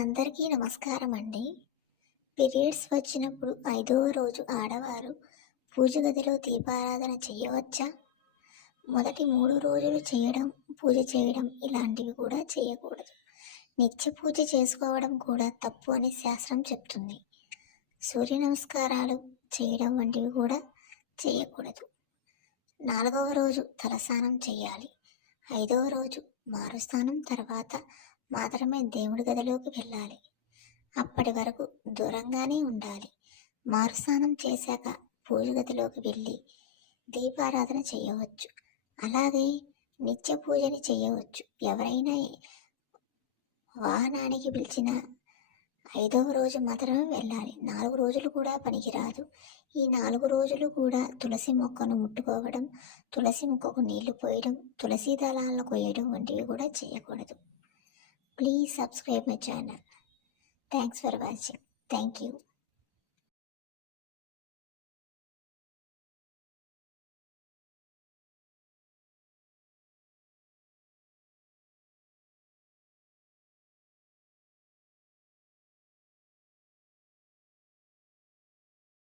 అందరికీ నమస్కారం అండి. పీరియడ్స్ వచ్చినప్పుడు 5వ రోజు ఆడవారు పూజ గదిలో దీపారాధన చేయవచ్చా? మొదటి 3 రోజులు పూజ చేయడం ఇలాంటివి కూడా చేయకూడదు. నిత్య పూజ చేసుకోవడం కూడా తప్పు అని శాస్త్రం చెప్తుంది. సూర్య నమస్కారాలు చేయడం వంటివి కూడా చేయకూడదు. 4వ రోజు తలస్నానం చేయాలి. 5వ రోజు మారుస్నానం తర్వాత మాత్రమే దేవుడి గదిలోకి వెళ్ళాలి. అప్పటి వరకు దూరంగానే ఉండాలి. మారుస్నానం చేశాక పూజ గదిలోకి వెళ్ళి దీపారాధన చేయవచ్చు. అలాగే నిత్య పూజని చేయవచ్చు. ఎవరైనా వాహనానికి పిలిచిన 5వ రోజు మాత్రమే వెళ్ళాలి. 4 రోజులు కూడా పనికిరాదు. ఈ 4 రోజులు కూడా తులసి మొక్కను ముట్టుకోవడం, తులసి మొక్కకు నీళ్లు పోయడం, తులసి దళాలను కొయ్యడం వంటివి కూడా చేయకూడదు. Please subscribe my channel. Thanks for watching. Thank you.